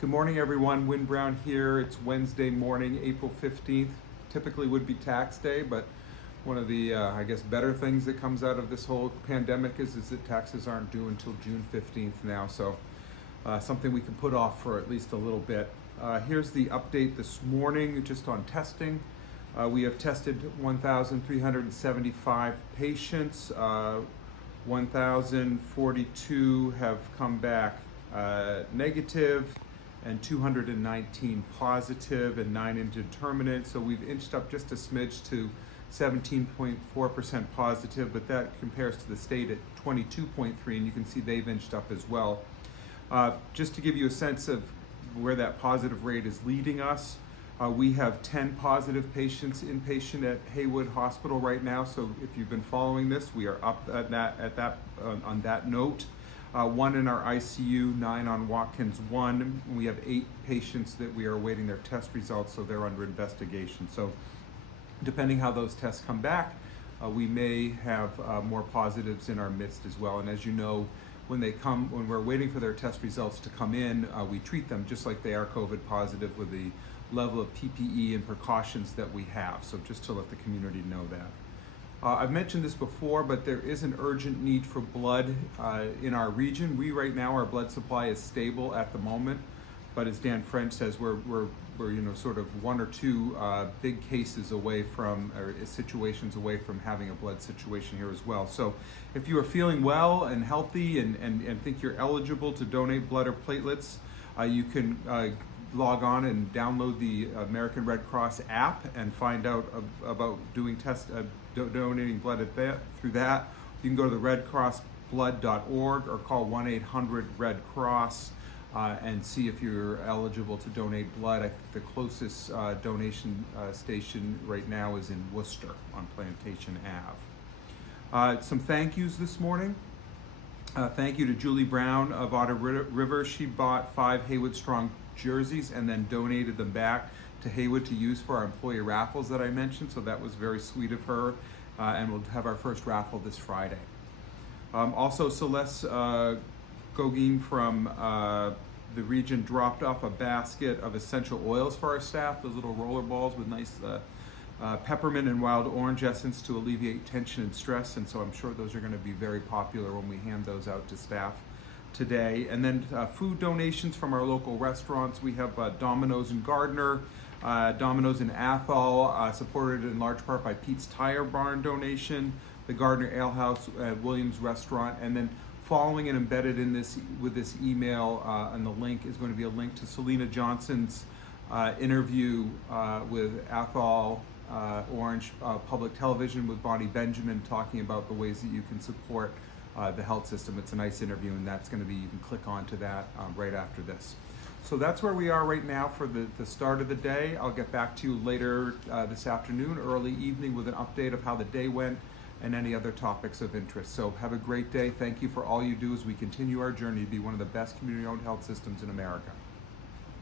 Good morning, everyone. Wynn Brown here. It's Wednesday morning, April 15th. Typically would be tax day, but one of the, better things that comes out of this whole pandemic is that taxes aren't due until June 15th now. So something we can put off for at least a little bit. Here's the update this morning just on testing. We have tested 1,375 patients. 1,042 have come back negative, and 219 positive and 9 indeterminate. So we've inched up just a smidge to 17.4% positive, but that compares to the state at 22.3, and you can see they've inched up as well. Just to give you a sense of where that positive rate is leading us, we have 10 positive patients inpatient at Haywood Hospital right now. So if you've been following this, we are up on that note. 1 in our ICU, 9 on Watkins 1. We have 8 patients that we are awaiting their test results, so they're under investigation. So depending how those tests come back, we may have more positives in our midst as well. And as you know, when we're waiting for their test results to come in, we treat them just like they are COVID positive with the level of PPE and precautions that we have. So just to let the community know that. I've mentioned this before, but there is an urgent need for blood in our region. Right now, our blood supply is stable at the moment, but as Dan French says, we're sort of 1 or 2 big cases away from, or situations away from having a blood situation here as well. So if you are feeling well and healthy and think you're eligible to donate blood or platelets, you can log on and download the American Red Cross app and find out about donating blood through that. You can go to the redcrossblood.org or call 1-800-RED-CROSS and see if you're eligible to donate blood. I think the closest donation station right now is in Worcester on Plantation Ave. Some thank yous this morning. Thank you to Julie Brown of Otter River. She bought 5 Haywood Strong jerseys and then donated them back to Haywood to use for our employee raffles that I mentioned. So that was very sweet of her. And we'll have our first raffle this Friday. Also, Celeste Gogin from the region dropped off a basket of essential oils for our staff, those little roller balls with nice peppermint and wild orange essence to alleviate tension and stress. And so I'm sure those are going to be very popular when we hand those out to staff today. And then food donations from our local restaurants. We have Domino's in Gardner, Domino's in Athol, supported in large part by Pete's Tire Barn donation, the Gardner Ale House at Williams Restaurant, and then following and embedded in this with this email and the link is going to be a link to Selena Johnson's interview with Athol Orange Public Television with Bonnie Benjamin, talking about the ways that you can support the health system. It's a nice interview, and that's going to be, you can click on to that right after this. So that's where we are right now for the start of the day. I'll get back to you later this afternoon, early evening, with an update of how the day went and any other topics of interest. So have a great day. Thank you for all you do as we continue our journey to be one of the best community-owned health systems in America.